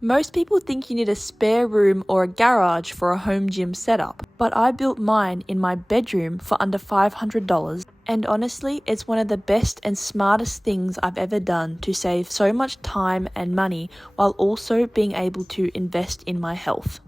Most people think you need a spare room or a garage for a home gym setup, but I built mine in my bedroom for under $500. And honestly, it's one of the best and smartest things I've ever done to save so much time and money while also being able to invest in my health.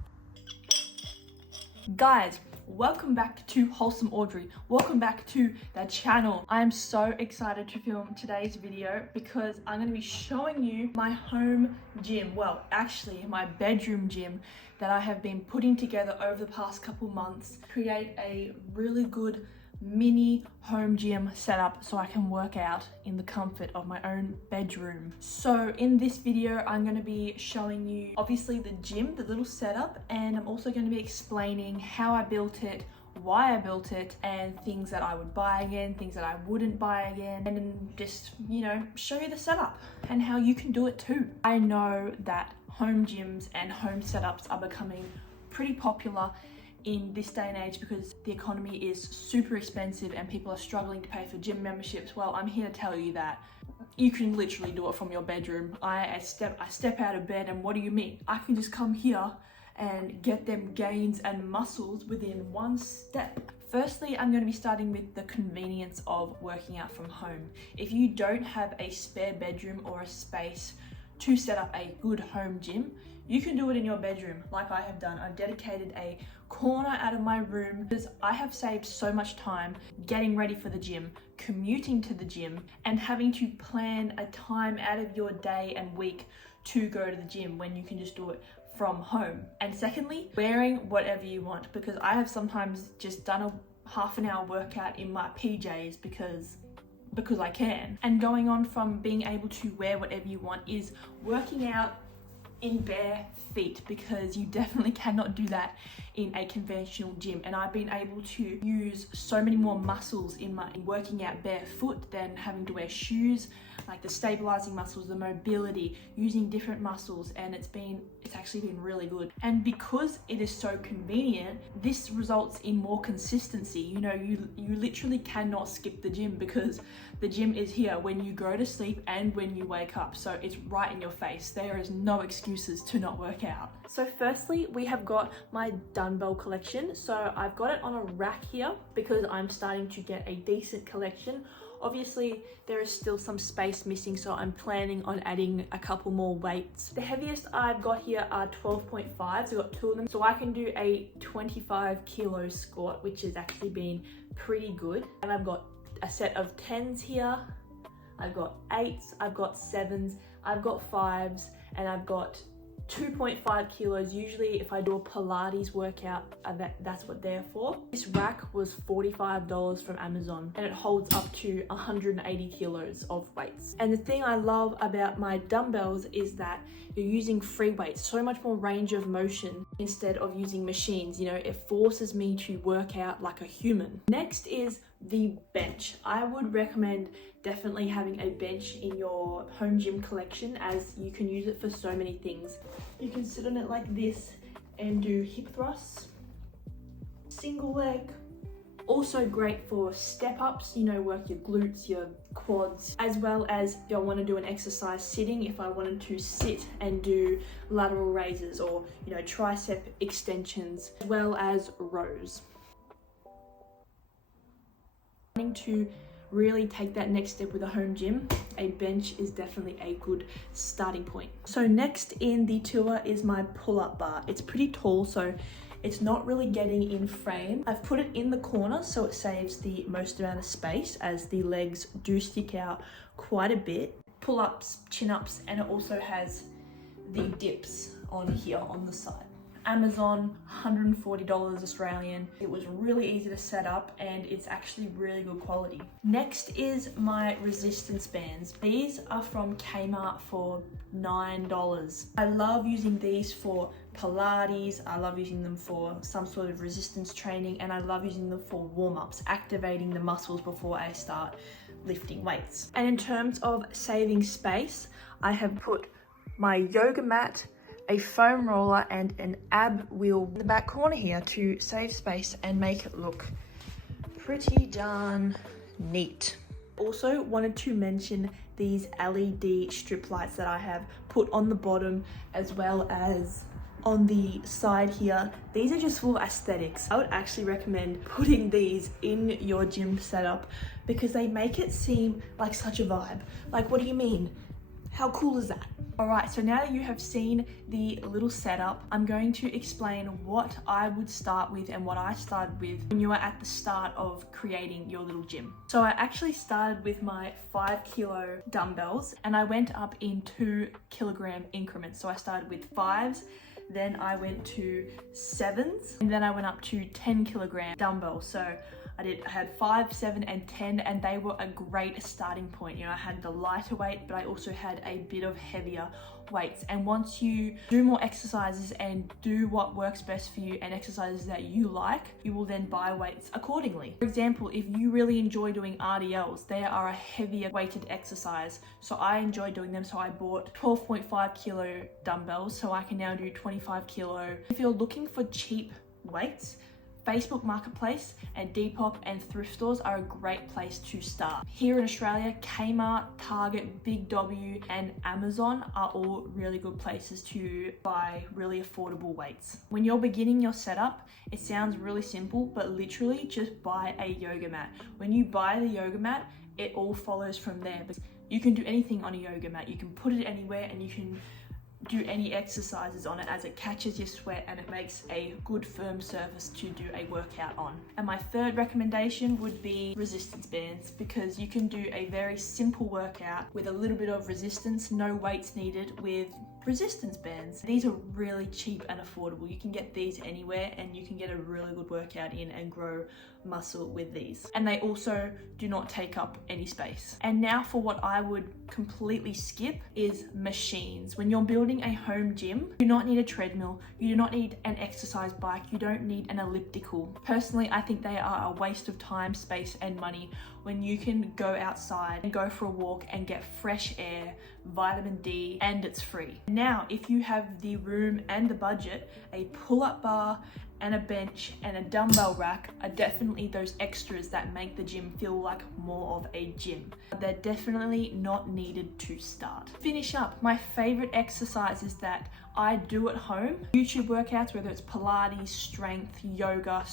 Guys, welcome back to Wholesome Audrey. Welcome back to the channel. I am so excited to film today's video because I'm going to be showing you my home gym. Well, actually my bedroom gym that I have been putting together over the past couple months to create a really good mini home gym setup so I can work out in the comfort of my own bedroom. So in this video, I'm going to be showing you obviously the gym, the little setup, and I'm also going to be explaining how I built it, why I built it, and things that I would buy again, things that I wouldn't buy again, and then just, show you the setup and how you can do it too. I know that home gyms and home setups are becoming pretty popular in this day and age because the economy is super expensive and people are struggling to pay for gym memberships. Well, I'm here to tell you that you can literally do it from your bedroom. I step out of bed and what do you mean? I can just come here and get them gains and muscles within one step. Firstly, I'm going to be starting with the convenience of working out from home. If you don't have a spare bedroom or a space to set up a good home gym, you can do it in your bedroom like I have done. I've dedicated a corner out of my room because I have saved so much time getting ready for the gym, commuting to the gym, and having to plan a time out of your day and week to go to the gym when you can just do it from home. And secondly, wearing whatever you want, because I have sometimes just done a half an hour workout in my PJs because I can. And going on from being able to wear whatever you want is working out in bare feet, because you definitely cannot do that in a conventional gym. And I've been able to use so many more muscles in working out barefoot than having to wear shoes, like the stabilizing muscles, the mobility, using different muscles, and it's actually been really good. And because it is so convenient, this results in more consistency. You literally cannot skip the gym because the gym is here when you go to sleep and when you wake up. So it's right in your face. There is no excuses to not work out. So firstly, we have got my dumbbell collection. So I've got it on a rack here because I'm starting to get a decent collection. Obviously, there is still some space missing, so I'm planning on adding a couple more weights. The heaviest I've got here are 12.5s. I've got two of them, so I can do a 25 kilo squat, which has actually been pretty good. And I've got a set of 10s here. I've got 8s, I've got 7s, I've got 5s, and I've got 2.5 kilos. Usually if I do a Pilates workout, that's what they're for. This rack was $45 from Amazon and it holds up to 180 kilos of weights. And the thing I love about my dumbbells is that you're using free weights, so much more range of motion instead of using machines. It forces me to work out like a human. Next is the bench. I would recommend definitely having a bench in your home gym collection, as you can use it for so many things. You can sit on it like this and do hip thrusts, single leg. Also great for step ups, work your glutes, your quads, as well as if I want to do an exercise sitting, if I wanted to sit and do lateral raises or, tricep extensions, as well as rows. To really take that next step with a home gym, a bench is definitely a good starting point. So next in the tour is my pull-up bar. It's pretty tall, so it's not really getting in frame. I've put it in the corner so it saves the most amount of space, as the legs do stick out quite a bit. Pull-ups, chin-ups, and it also has the dips on here on the side. Amazon, $140 Australian. It was really easy to set up and it's actually really good quality. Next is my resistance bands. These are from Kmart for $9. I love using these for Pilates, I love using them for some sort of resistance training, and I love using them for warm-ups, activating the muscles before I start lifting weights. And in terms of saving space, I have put my yoga mat, a foam roller, and an ab wheel in the back corner here to save space and make it look pretty darn neat. Also wanted to mention these LED strip lights that I have put on the bottom as well as on the side here. These are just for aesthetics. I would actually recommend putting these in your gym setup because they make it seem like such a vibe. Like, what do you mean? How cool is that? Alright, so now that you have seen the little setup, I'm going to explain what I would start with and what I started with when you are at the start of creating your little gym. So I actually started with my 5 kilo dumbbells and I went up in 2 kilogram increments. So I started with 5s, then I went to 7s, and then I went up to 10 kilogram dumbbells. So I had 5, 7, and 10, and they were a great starting point. You know, I had the lighter weight, but I also had a bit of heavier weights. And once you do more exercises and do what works best for you and exercises that you like, you will then buy weights accordingly. For example, if you really enjoy doing RDLs, they are a heavier weighted exercise. So I enjoy doing them. So I bought 12.5 kilo dumbbells, so I can now do 25 kilo. If you're looking for cheap weights, Facebook Marketplace and Depop and thrift stores are a great place to start. Here in Australia, Kmart, Target, Big W and Amazon are all really good places to buy really affordable weights. When you're beginning your setup, it sounds really simple, but literally just buy a yoga mat. When you buy the yoga mat, it all follows from there. But you can do anything on a yoga mat. You can put it anywhere and you can do any exercises on it as it catches your sweat and it makes a good firm surface to do a workout on. And my third recommendation would be resistance bands, because you can do a very simple workout with a little bit of resistance, no weights needed, with resistance bands. These are really cheap and affordable. You can get these anywhere and you can get a really good workout in and grow muscle with these. And they also do not take up any space. And now for what I would completely skip is machines. When you're building a home gym, you do not need a treadmill, you do not need an exercise bike, you don't need an elliptical. Personally, I think they are a waste of time, space and money when you can go outside and go for a walk and get fresh air, vitamin D, and it's free. Now, if you have the room and the budget, a pull-up bar and a bench and a dumbbell rack are definitely those extras that make the gym feel like more of a gym. They're definitely not needed to start. Finish up, my favorite exercises that I do at home, YouTube workouts, whether it's Pilates, strength, yoga,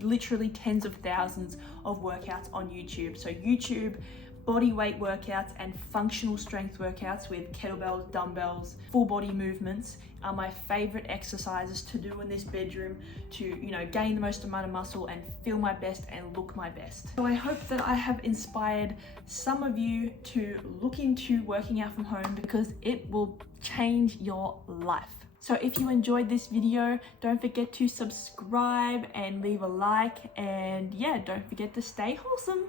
literally tens of thousands of workouts on YouTube. So YouTube, body weight workouts and functional strength workouts with kettlebells, dumbbells, full body movements are my favorite exercises to do in this bedroom to, you know, gain the most amount of muscle and feel my best and look my best. So I hope that I have inspired some of you to look into working out from home because it will change your life. So if you enjoyed this video, don't forget to subscribe and leave a like, and yeah, don't forget to stay wholesome.